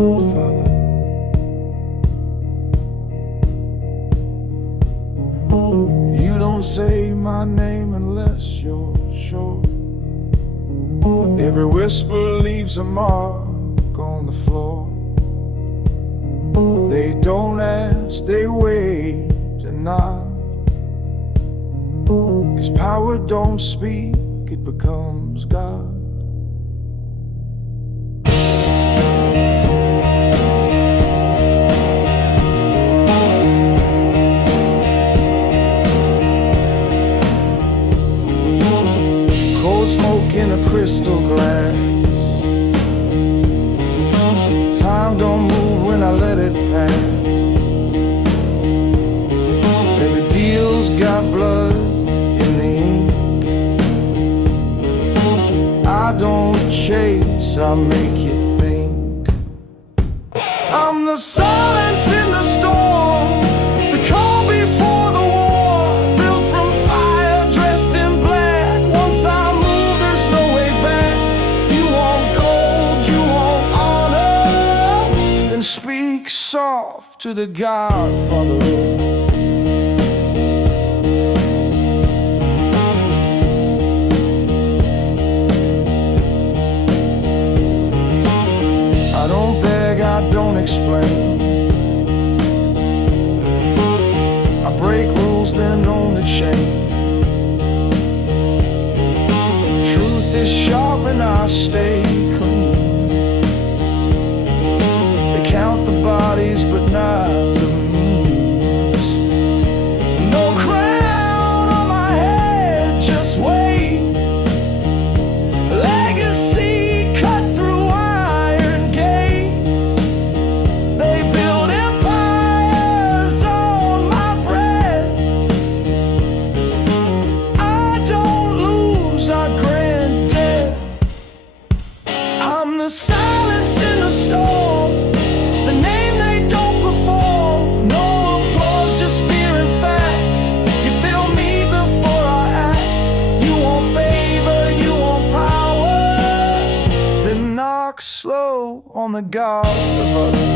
Father. You don't say my name unless you're sure. Every whisper leaves a mark on the floor. They don't ask, they wait and nod. 'Cause power don't speak, it becomes God. Cold smoke in a crystal glass. Time don't move when I let it pass. Every deal's got blood in the ink. I don't chase, I make you think. I'm the silence in the storm, the calm before the war, built from fire, dressed in black. Once I move, there's no way back. You want gold, you want honor, then speak soft to the Godfather. I don't beg, I don't explain. I break rules, then own the chain. Truth is sharp and I stay clean. They count the bodies but not the means. No crown on my head, just wait. Legacy cut through iron gates. They build empires on my breath. I don't lose, I grant death. I'm the silence in the storm, the name they don't perform. No applause, just fear and fact. You feel me before I act. You want favor, you want power, then knock slow on the Godfather.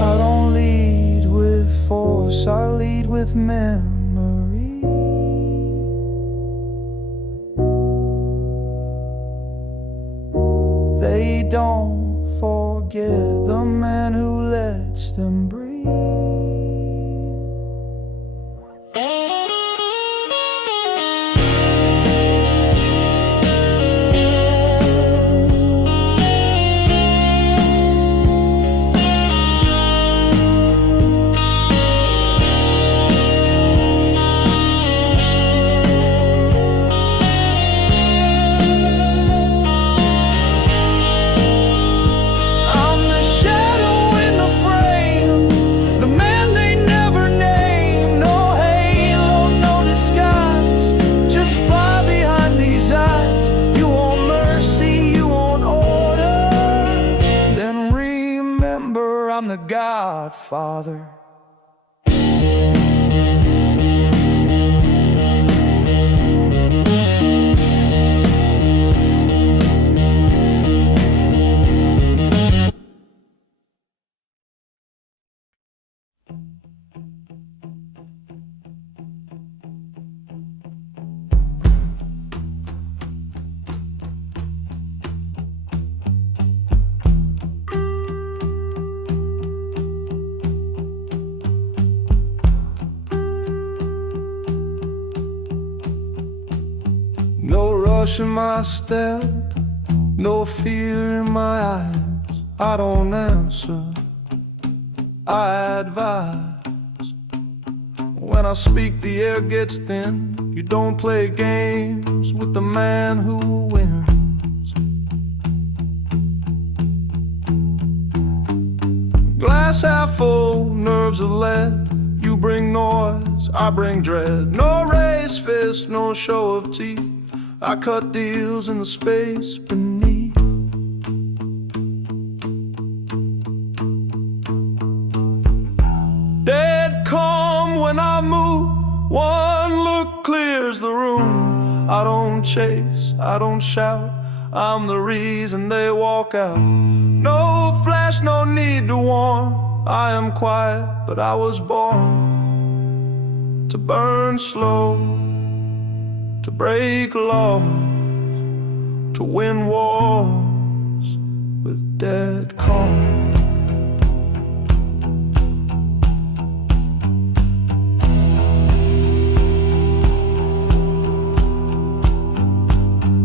I don't lead with force, I lead with memory. They don't forget the man who lets them breathe. I'm the shadow in the frame, the man they never name. No halo, no disguise, just fire behind these eyes. You want mercy, you want order, then remember I'm the Godfather. No rush in my step, no fear in my eyes. I don't answer, I advise. When I speak, the air gets thin. You don't play games with the man who wins. Glass half full, nerves of lead. You bring noise, I bring dread. No raised fist, no show of teeth. I cut deals in the space beneath. Dead calm when when I move. One look clears the room. I don't chase, I don't shout, I'm the reason they walk out. No flash, no need to warn. I am quiet, but I was born to burn slow, to break laws, to win wars with dead calm.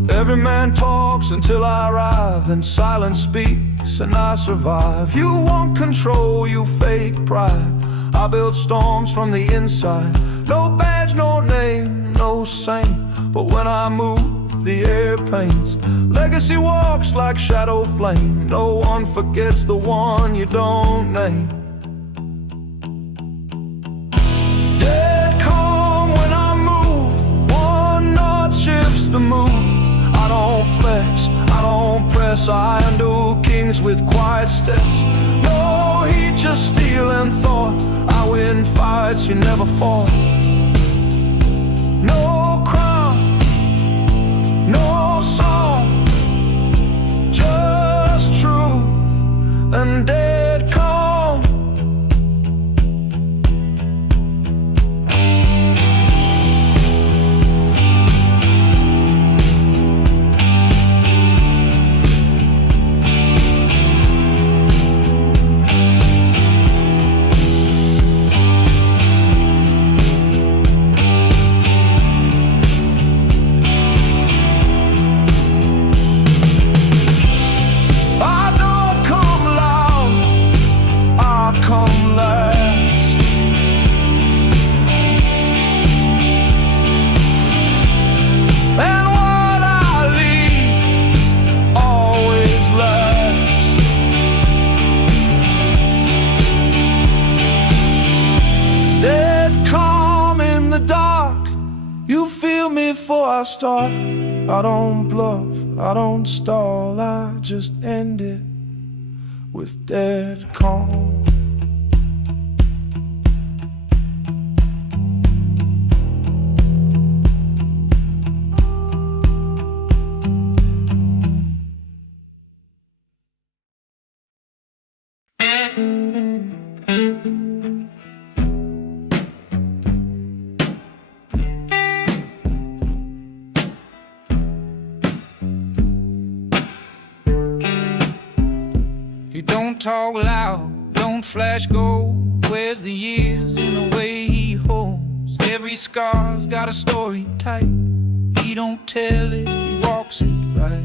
Every man talks until I arrive, then silence speaks and I survive. You want control, you fake pride. I build storms from the inside. No badge, no name, no saint. But when I move, the air paints. Legacy walks like shadow flame. No one forgets the one you don't name. Dead calm when I move. One nod shifts the mood. I don't flex, I don't press. I undo kings with quiet steps. No heat, just steel and thought. I win fights you never fought. No crown, no song, just truth and dead calm. Before I start, I don't bluff, I don't stall, I just end it with dead calm. He don't talk loud, don't flash gold. Wears the years in the way he holds. Every scar's got a story tight. He don't tell it, he walks it right.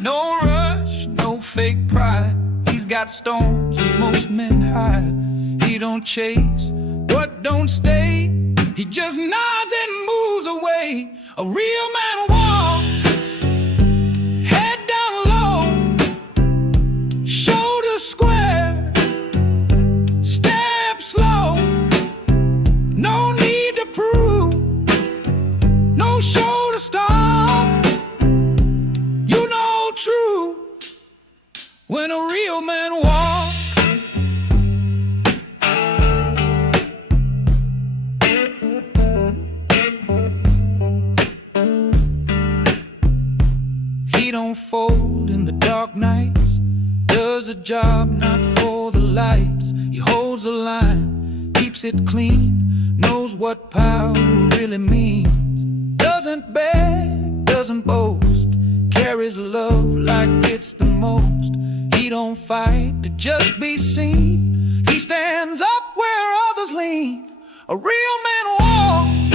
No rush, no fake pride. He's got storms and most men hide. He don't chase what don't stay. He just nods and moves away. A real man walks, head down low, shoulder square, step slow. No need to prove, no show to stop. You know truth when a real man walks. He don't fold in the dark nights, does the job not for the lights. He holds the line, keeps it clean, knows what power really means. Doesn't beg, doesn't boast, carries love like it's the most. He don't fight to just be seen, he stands up where others lean. A real man walks.